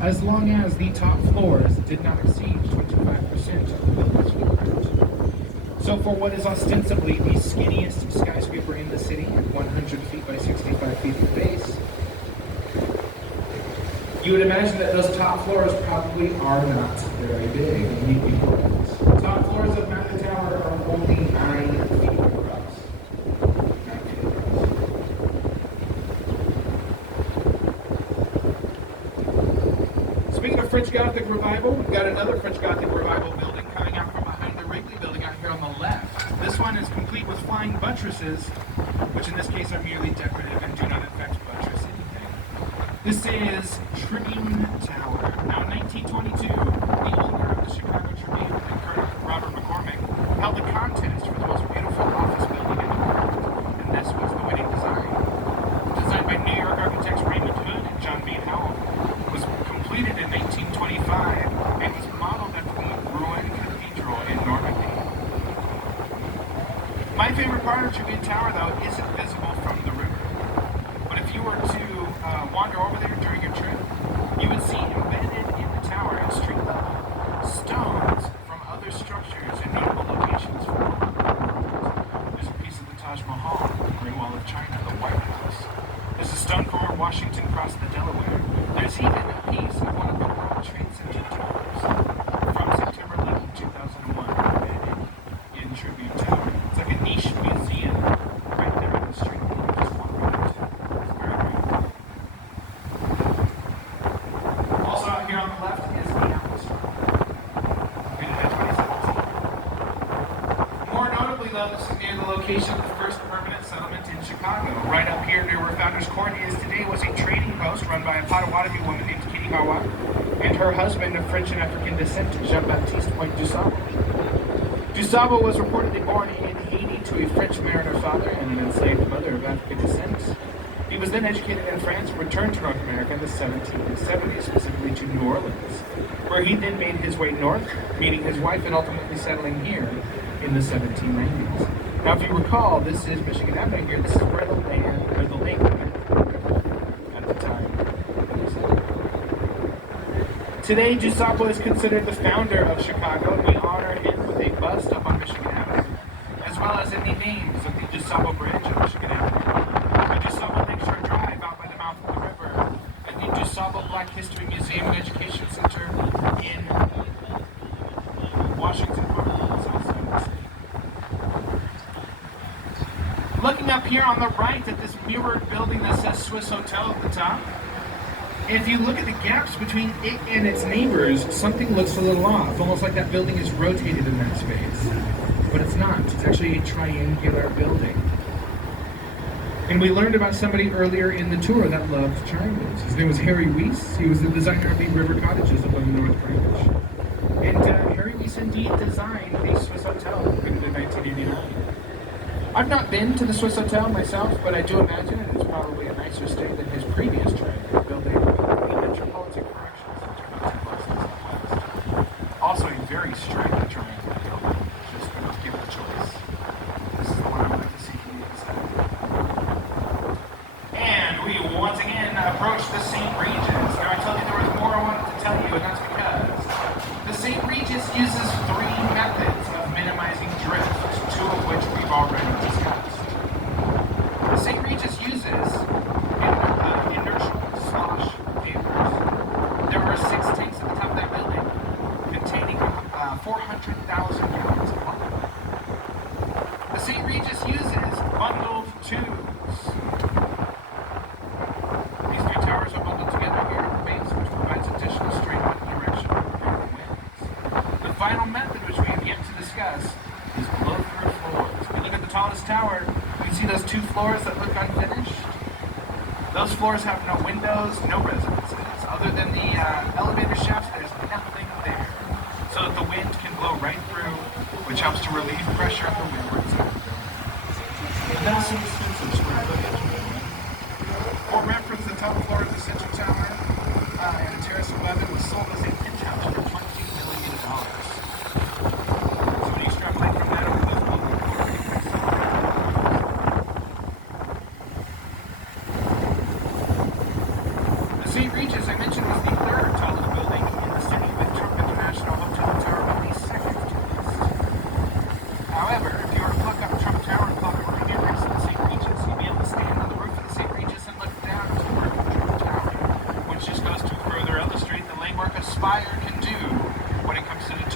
as long as the top floors did not exceed 25% of the building's footprint. So for what is ostensibly the skinniest skyscraper in the city, at 100 feet by 65 feet at the base, you would imagine that those top floors probably are not very big, and you'd be correct. Top floors of Mountain Tower are only 9 feet across. 9 feet across. Speaking of French Gothic revival, we've got another French Gothic revival building coming out from behind the Wrigley building out here on the left. This one is complete with flying buttresses, which in this case are merely decorative and do not affect buttress anything. This is Tribune Tower. Now in 1922, the owner of the Chicago Tribune and Colonel Robert McCormick held a contest for the most beautiful office building in the world, and this was the winning design. Designed by New York architects Raymond Hood and John B. Howell, was completed in 1925 and was modeled after the Rouen Cathedral in Normandy. My favorite part of Tribune Tower, though, isn't visible from the river. But if you were to wander over there during your trip, you would see embedded in the tower at street level stones from other structures and notable locations from all over the world. There's a piece of the Taj Mahal, the Great Wall of China, the White House. There's a stone from where Washington crossed the Delaware. There's even a piece of one of the World Trade Center towers from September 11, 2001, embedded in Tribune Tower. It's like a niche museum right there in the street. Just walk around. It's very great. Also out here on the left is the Apple Store. Created in 2017. More notably, though, this is near the location of the first permanent settlement in Chicago. Right up here near where Founders Court is today was a trading post run by a Potawatomi woman named Kitty Hawa and her husband of French and African descent, Jean-Baptiste Point Dusable. Dusable was reportedly born in Haiti to a French mariner father and an enslaved mother of African descent. He was then educated in France and returned to North America in the 1770s, specifically to New Orleans, where he then made his way north, meeting his wife and ultimately settling here in the 1790s. Now, if you recall, this is Michigan Avenue here. This is where the lake met the river at the time. Today, Dusable is considered the founder of Chicago, and we honor him with a bust up on Michigan Avenue, as well as in the names of the Dusable Bridge on Michigan Avenue, the Dusable Lakeshore Drive out by the mouth of the river, and the Dusable Black History Museum and Education Center in Washington Park, south side of the city. Looking up here on the right at this mirrored building that says Swiss Hotel at the top, if you look at the gaps between it and its neighbors, something looks a little off, almost like that building is rotated in that space. But it's not. It's actually a triangular building. And we learned about somebody earlier in the tour that loved triangles. His name was Harry Weiss. He was the designer of the River Cottages up on the North Branch. And Harry Weiss indeed designed the Swiss Hotel, created in 1989. I've not been to the Swiss Hotel myself, but I do imagine it is probably a nicer stay than his previous triangular building, the Metropolitan Corrections Center, about 2 blocks southwest. Also a very striking triangular building, just couldn't give it a choice. This is the one I would like to see from the inside. And we once again approach the St. Regis. Now, I told you there was more I wanted to tell you, and that's because the St. Regis uses 3 methods of minimizing drift, 2 of which we've already discussed. The St. Regis uses inertial slosh pavers. There are 6 tanks at the top of that building containing 400,000 gallons of water. The St. Regis uses bundled tubes. These 3 towers are bundled together here at the base, which provides additional straight wind direction for the winds. The final method, which we have yet to discuss, is blow-through floors. If you look at the tallest tower, you can see those 2 floors that look unfinished. Those floors have no windows, no residences. Other than the elevator shafts, there's nothing there. So that the wind can blow right through, which helps to relieve pressure on the windward side of the building. But that's some expensive square footage. For reference, the top floor of the Central Tower and a terrace above it was sold as a penthouse for $20 million. So when you extrapolate from that over those buildings, the St. Regis, I mentioned, was the 3rd tallest Spire can do when it comes to the